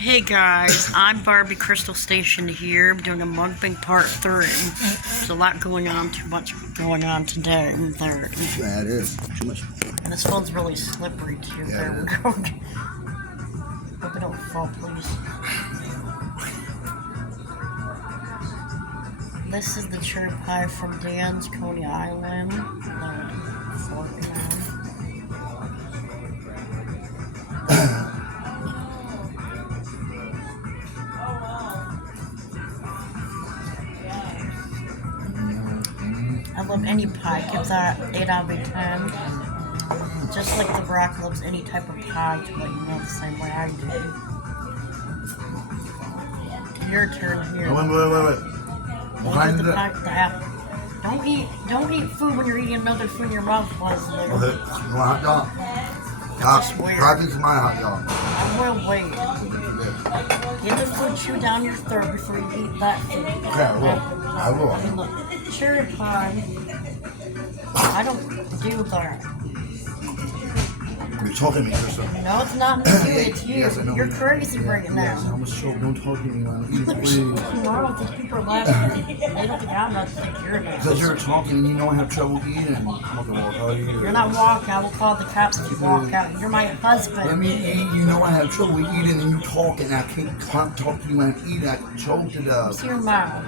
Hey guys, I'm Barbie Crystal Station here. I'm doing a mukbang part 3. There's a lot going on, too much going on today. There. Yeah, it is. Too much. And this phone's really slippery too. Yeah, there we go. Hope it don't fall, please. This is the cherry pie from Dan's, Coney Island. I love any pie. Give that 8 out of 10. Just like The Rock loves any type of pie, to let you know the same way I do. Your turn here. Wait. What kind of pie? The apple. Don't eat food when you're eating another food in your mouth, Lesley. Okay. You want a hot dog? Try this is my hot dog. I will wait. Get the food, chew down your throat before you eat that food. Okay, I will. I mean, look, cherry pie. I don't do that. You're talking to me, Crystal. No, it's not me, it's you. Yes, I know. You're crazy right now. Yes, I'm a show. Don't talk to me, man. Please. No, I don't think people are laughing. They don't think I'm nuts, they think you're nuts. Because you're talking and you know I have trouble eating. I'm not gonna walk out here. You're not walking. I will call the cops if you walk out. You're my husband. Let me eat. You know I have trouble eating and you talk and I can't talk to you when I'm eating. I can choke it up. It's your mouth.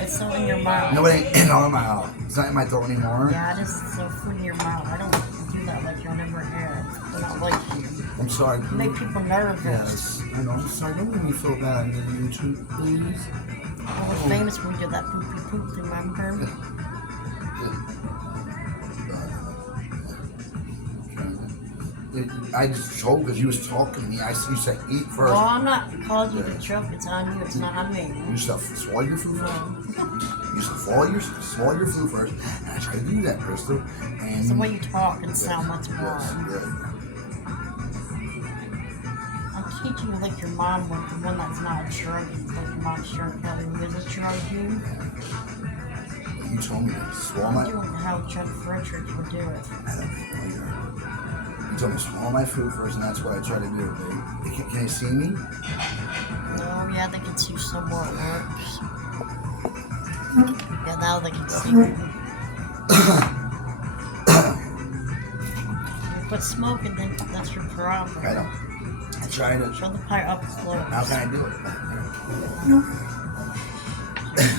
It's so in your mouth. No, it ain't in my mouth. It's not in my throat anymore. Yeah, it is so food in your mouth. I don't do that like you'll never have. They're not like you. I'm sorry. You make people nervous. Yes, I know. I'm sorry. Don't make me feel bad on YouTube, please. I was famous when we did that poopy poop, remember? I just choked because you was talking to me. You said eat first. Well, I'm not calling you to choke. It's on you. It's not on me. You said swallow your food first. You said swallow your food first. And I tried to do that, Crystal. And It's the way you talk and sound. That's why. yes. I'm teaching you like your mom would, the one that's not a drug, like your mom's drug probably is a drug you. You told me to swallow my. I'm doing how Chuck Frederick would do it. I don't know. You told me to swallow my food first, and that's what I try to do, baby. Can you see me? No, yeah, they can see somewhere it works. Yeah, now they can see me. But smoking, then that's your problem. I know. I try to. Show the pie up close. How can I do it? You're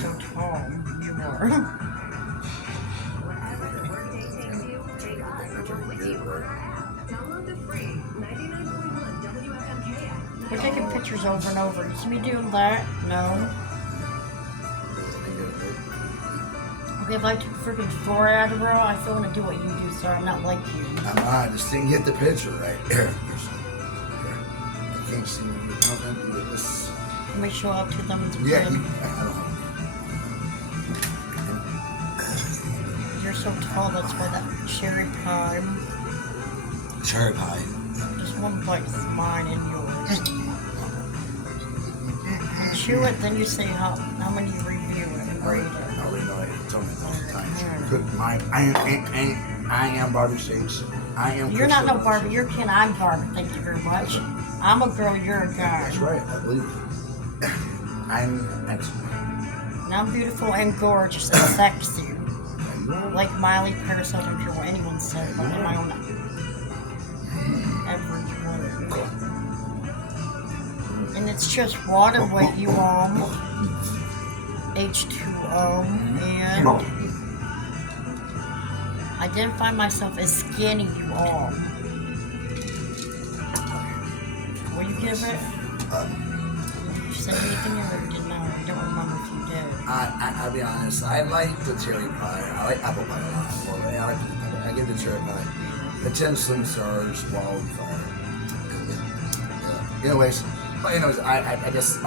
so tall. You are. We're taking pictures over and over. You see me doing that? No. Okay, if I took freaking 4 Adderall, I still want to do what you do, so I'm not like you. I'm not. Just didn't get the picture right. Here. You can't see me. This. Let me show up to them. Yeah. I don't know. You're so tall, that's why that cherry pie. Cherry pie. Just one bite is mine and yours. You chew it, then you say how many you review it and rate it. I already know it. Tell me good. I am Barbie Shakes. I am. You're not no Barbie. You're Ken. I'm Barbie. Thank you very much. I'm a girl. You're a guy. That's right. I believe it. I'm excellent. And I'm beautiful and gorgeous and sexy. Like Miley Paris. I don't care what anyone says. But in my own average way. And it's just water weight, you H2O, and I didn't find myself as skinny, you all. Will you give it? Did you say anything or did not? I don't remember if you did. I'll be honest. I like the cherry pie. I like apple pie a lot. Well, I give the cherry pie. The 10 Slim Stars, wildfire. Anyways, I guess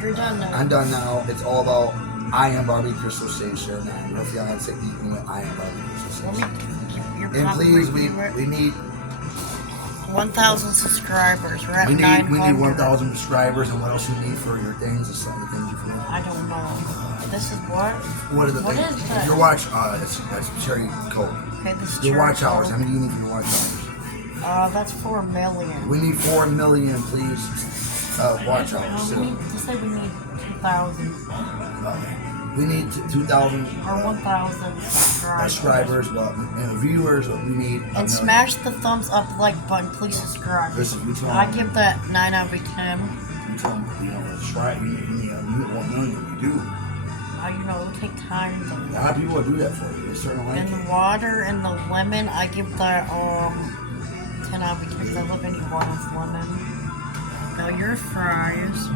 You're done now. I'm done now. It's all about I am Barbie Crystal Station, and her fiance eating with I am Barbie Crystal Station. And please, we need 1,000 subscribers. We're at we 900. need 1,000 subscribers, and what else you need for your things? Is some of the things you feel. I don't know. This is what? What are the What things? is that? Your watch. That's Cherry Coke. Okay, this is Your watch cherry hours. How Coke. many do you need for your watch hours? That's 4 million. We need 4 million, please. Watch hours No, we too. need to say we need 2,000 We need 2,000 or 1,000 subscribers, but viewers. We need. And smash the thumbs up like button. Please subscribe. This is we tell I them. give that 9 out of 10. We tell them, subscribe. We need 1 million. We do. You know, it would take time. A lot of people will do that for you. They certainly like And it. the water and the lemon, I give that 10 out of 10 because I love any water with lemon. Now your fries.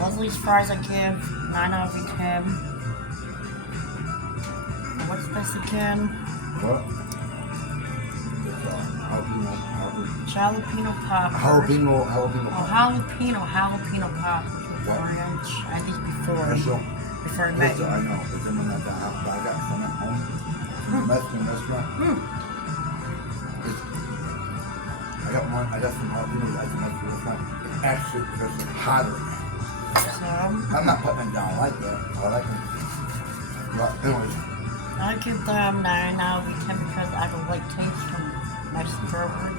Lesley's fries I give 9 out of 10. What's this again? What? Jalapeno poppers. Jalapeno. Oh, jalapeno poppers with What? orange. I had these before. That's all. Before I met That's you. all I know. But then when I got from at home, from the Mexican restaurant, I got some jalapeno. I can make it restaurant. It's actually just hotter. So, I'm not putting them down like that. I like them. But anyways, I give them 9 out of 10 because I have a light taste from my strawberry.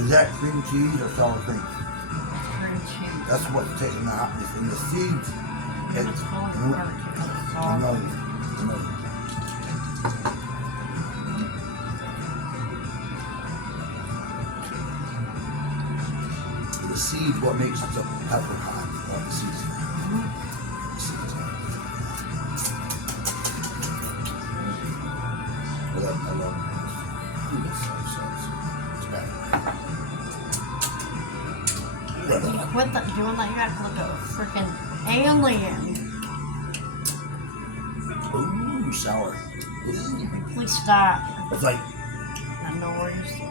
is that cream cheese or sour cream? Cream cheese. That's what's taking the hotness in the seeds. And it's falling apart because it's soft. No. The seeds, what makes the pepper hot, or the seeds. The seeds. Well, I love this sauce. It's bad. Quit that doing that. You gotta look at a freaking alien. Ooh, sour. Ooh. Please stop. It's like I know where you see.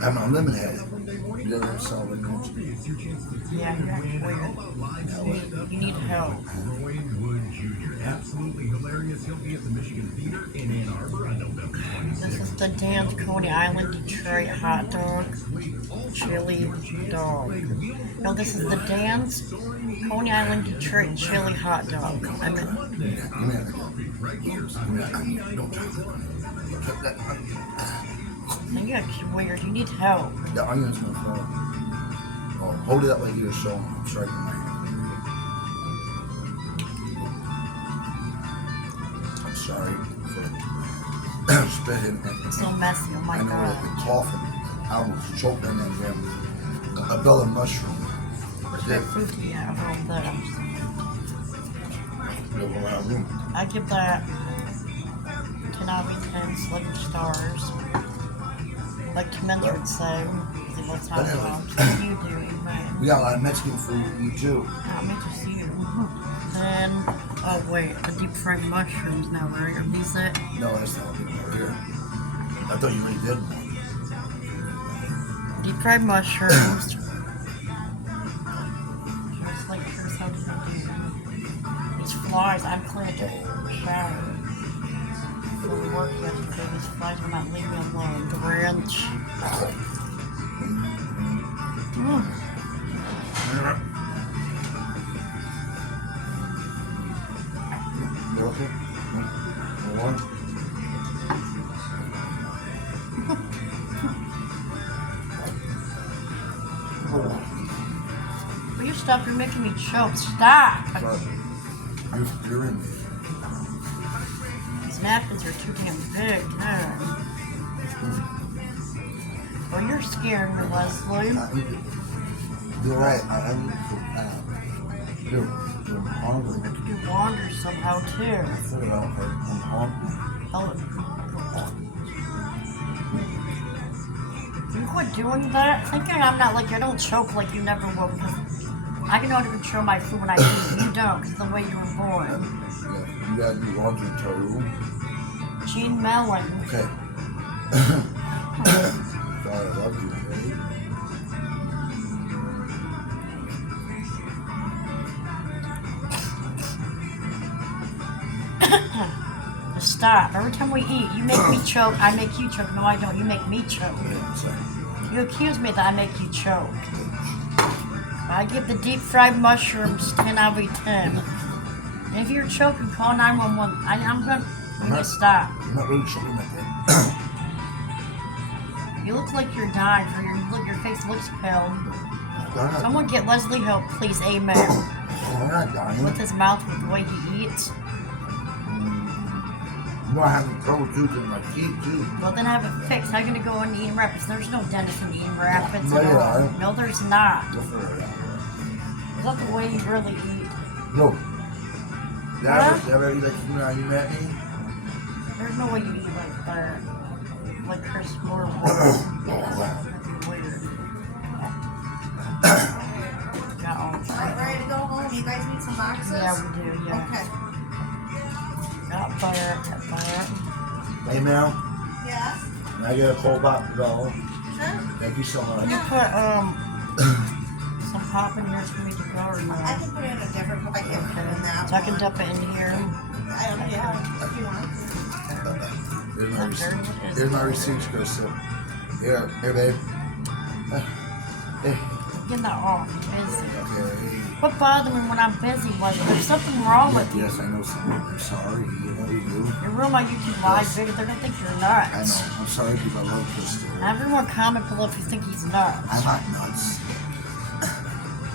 I'm a lemon head. You never saw it. Yeah, you're actually weird. You need help. Absolutely hilarious. He'll be at the Michigan Theater in Ann Arbor on November 26th. This is the Dan's Coney Island Detroit hot dog. Chili dog. No, this is the Dan's Coney Island Detroit chili hot dog. I mean, you're actually weird. You need help. The onion's gonna fall. Oh, hold it up like you're showing. I'm striking my hand. I'm sorry for spitting. It's so messy. Oh my I know god. the coughing. I almost choked on that damn a bella mushroom. Where's that fruity at home there? There's a lot of room. I give that 10 out of 10 slugging stars. Like Commander would say. Because it was hot dogs. You do, man. We got a lot of Mexican food to eat too. Not me, just you. Then, oh wait, the deep fried mushrooms now, right? Are these it? No, that's not what we're here. I thought you already did one. Deep fried mushrooms. Just like, here's how to do. These flies, I'm clean to shower. For work yesterday, these flies will not leave me alone. The ranch. Okay. One. Will you stop? You're making me choke. Stop! Sorry. You're in. These napkins are too damn big. God. Oh, you're scaring me, Lesley. You're right. I need to. You're hungry. I could do wander somehow, too. Figure it out. I'm hungry. Oh. You quit doing that? Thinking I'm not like, I don't choke like you never will. Because I can know how to control my food when I eat. You don't, because the way you were born. Yeah, you gotta do laundry too. Gene Mellon. Okay. Sorry, I love you, baby. Stop. Every time we eat, you make me choke. I make you choke. No, I don't. You make me choke. Yeah, sorry. You accuse me that I make you choke. I give the deep fried mushrooms 10 out of 10. And if you're choking, call 911. I'm going to When you stop. I'm not really choking like that. You look like you're dying, or your face looks pale. Someone get Lesley help, please. Amen. I'm not dying. With his mouth, with the way he eats. No, I have trouble toothing my teeth too. Well, then have it fixed. How are you gonna go in Eaton Rapids? There's no dentist in Eaton Rapids No, at there all. are. No, there's not. Go for it. Is that the way you really eat? No. Huh? Never eat like you met me. There's no way you eat like that. Like Chris Moore. Wow. That'd be weird. Got all Ready to go home? You guys need some boxes? Yeah, we do, yeah. Okay. Got butter, got butter. Hey, Mel. Yes. Can I get a cold pop to go? Sure. Thank you so much. Can you put some pop in here for me to go or I not? can put it in a different. I can't put it in that So I can one. dump it in here. I don't care if you want. Here's my receipts, Crystal. Here, babe. Hey. Get that off. I'm busy. Okay. What bothers me when I'm busy? Like, there's something wrong with you. Yes, I know something. I'm sorry. You know you do. You're ruining my YouTube live video. They're gonna think you're nuts. I know. I'm sorry because I love Crystal. Everyone comment below if you think he's nuts. I'm not nuts.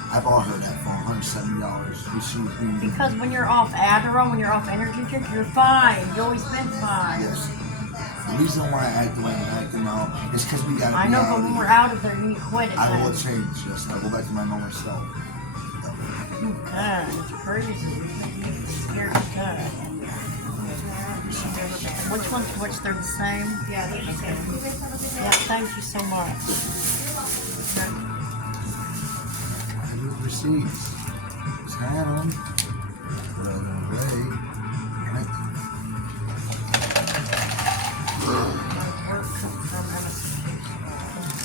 I bought her that for $170. Because when you're off Adderall, when you're off energy drink, you're fine. You always been fine. Yes. The reason why I act the way I'm acting now is because we gotta I be know, out but of when here. we're out of there, you need to quit it. I will then. change. Yes, I'll go back to my normal self. God, it's crazy. You're scared to death. Which one's which? They're the same? Yeah, they're the same. You guys have a good Yeah, thank you so much. I do receipts. Just had them. Put it away. Right.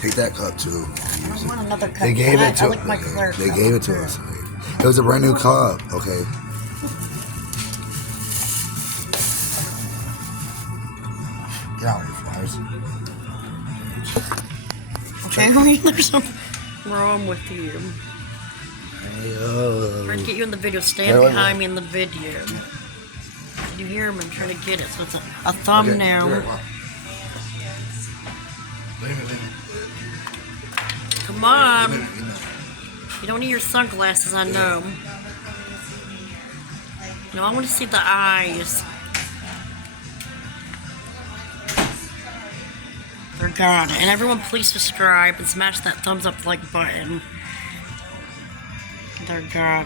Take that cup too. I don't want another cup. They gave it I to like my clear They cup. gave it to us. It was a brand new cup. Okay. Get out of here, flies. Okay, there's something wrong with you. Hey, I'm trying to get you in the video. Stand Wait. behind me in the video. You hear him? I'm trying to get it. So it's a thumbnail. Okay, wait a minute. Come on. You don't need your sunglasses, I know. No, I want to see the eyes. They're gone. And everyone please subscribe and smash that thumbs up like button. They're gone.